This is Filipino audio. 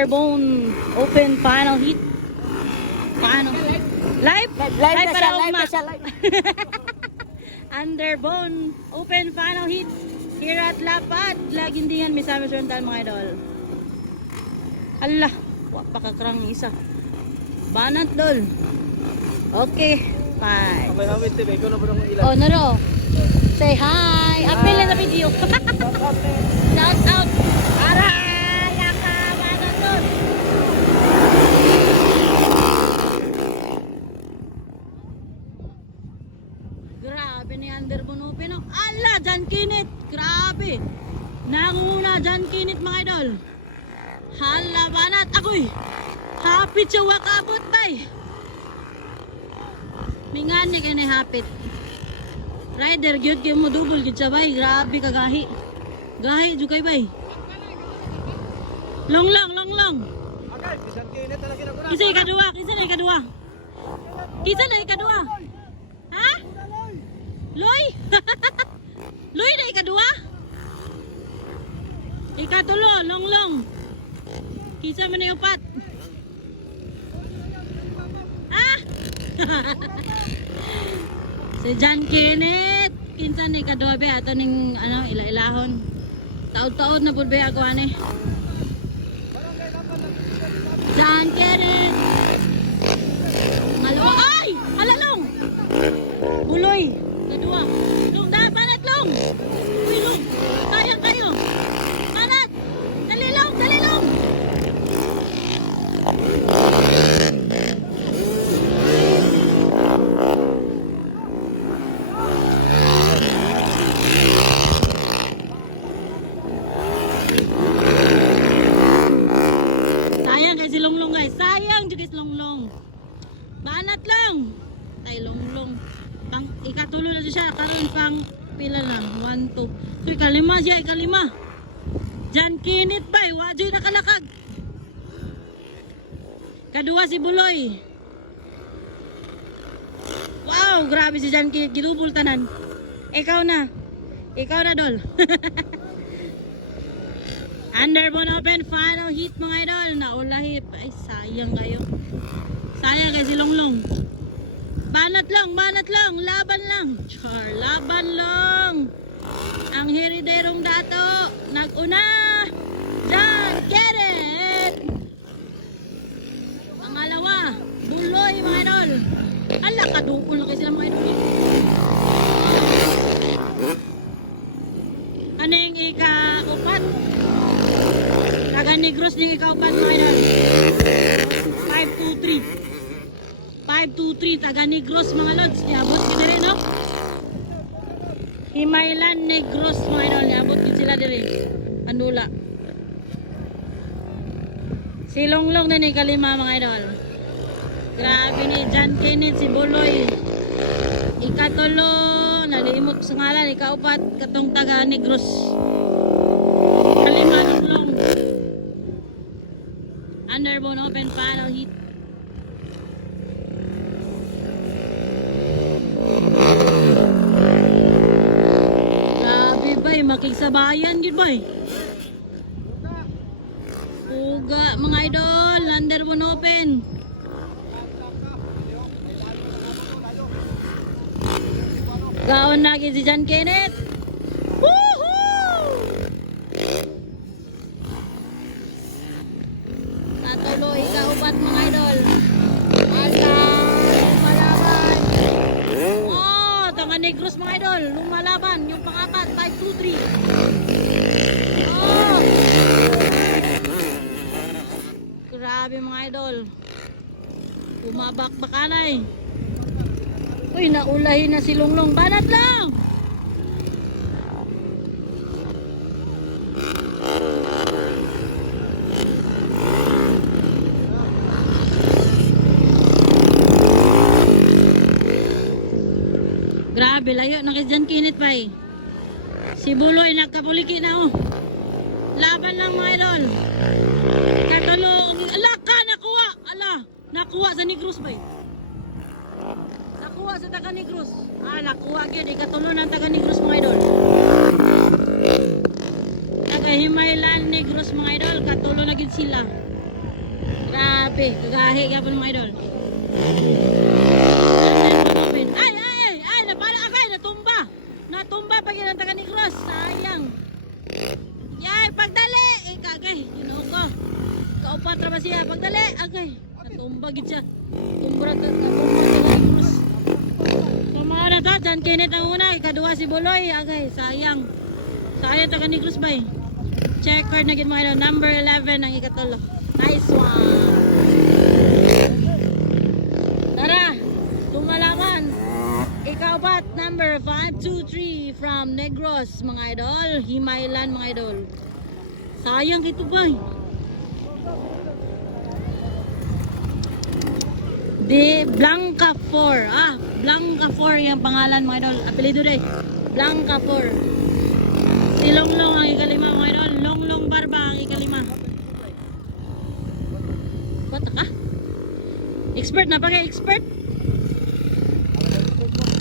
Underbone Open final heat. Paano? Live? Live na para siya, live ugma. na siya, live. Underbone Open final heat. Here at Lapad. Laging dingan may Summer Rental mga idol. Allah, wapakakrang isa. Banat dol. Okay, bye. Hawit TV, ikaw na ba nang ilan? Oh, naro. Say hi. Apil na sa video. Shout out. Aray, yaka, banat dol. Grabe ni Underbone Open. Oh. Allah, Jan Kinit. Grabe. Nanguna Jan Kinit mga idol. Hala, banat. Agoy. Hapit siya wakabot bay. Mingan niya kayo hapit. Rider, gyud kayo mo double gyud siya bay. Grabe ka gahi. Gahi juga kay bay. Long long. Okay, isang kinit talaga na ko na. Kisa ikadua. Kisa na ikadua. Ha? Loy? Loy na ikadua? Ikatulo, long. Kisa man yung upat. Ah? Si Jan Kenneth. Kinsa ni kadua be ato ning ano ila-ilahon. Taod-taod na pud be ako ani. Jan Kenneth. Malo ay! Halalong. Buloy. Kadua. Long da panat long. Uy long. Sayang kayo. Panat. Dali long. Sayang kay si Longlong guys. Sayang juga si Longlong. Banat lang. Tay Longlong. Pang ikatulo na siya karon pang pila na 1 2. Uy kalima siya ikalima. Jan Kinit bay wajoy nakalakag. Kadua si Buloy. Wow, grabe si Jan Kinit gidubol tanan. Ikaw na dol. Underbone Open final heat mga idol. Naulahip. Ay sayang kayo. Sayang kay si Longlong. Banat lang. Laban lang. Char, laban lang. Ang heriderong dato. Nag-una. Jan Kenneth. Pangalawa. Buloy mga idol. Ala, kadukol na kayo sila mga idol. Ano yung ika-upat? Taga Negros yung ika-upat mga idol. 523 taga Negros mga lods. Niabot ka na rin, no? Himaylan Negros mga idol. Niabot din sila din. Andula. Si Longlong na ni kalima mga idol. Grabe ni Jan Kenneth, si Buloy. Ikatulo, nalimot sa ngalan. Ikaupat, katong taga Negros. Kalima Longlong. Underbone Open final heat. Grabe bay, makiksabayan yun bay. Uga mga idol, Underbone Open. Gaon na si Jan Kenneth. Woohoo! Tatuloy, ikaupat mga idol. Lumalaban. Oh, taga Negros mga idol. Lumalaban, yung pangapat, 523. Oh! Grabe mga idol. Bumabak-bakanay. Uy, naulahin na si Longlong. Banat lang! Grabe, layo na kay Jan Kinit pa eh. Si Buloy, nagkapuliki na oh. Laban lang mga idol. Katulo. Ala ka, nakuha! Ala, nakuha sa Negros ba eh. Nakuha sa taga Negros. Nakuha gyud ikatulo ng taga Negros mga idol. Taga Himaylan Negros mga idol, katulo na gyud sila. Grabe, kagahi ka pa ng mga idol. Ay, ay, ay, ay, napala akay, natumba. Natumba pag yun ang taga ni Cross. Sayang. Yay, pagdali. Eh, kagay, ginoo ko. Kaupat ra ba siya? Pagdali, agay. Natumba gid siya. Tumbra ka, natumba ka ni Cross. Tama na to, John Kenneth ang una, ikaduha si Buloy. Agay, sayang. Sayang taga ni Cross ba eh. Checkered na gid mga idol. Number 11 ang ikatulo. Nice one. Tara, tumalaman. Ikaw ba't number 523 from Negros mga idol. Himaylan mga idol. Sayang ito ba? De Blanca 4. Ah, Blanca 4 yung pangalan mga idol. Apelido de. Blanca 4. Si Longlong ang ikalima mga idol. Longlong Barba ang ikalima. Bata ka? Expert na pa kay expert?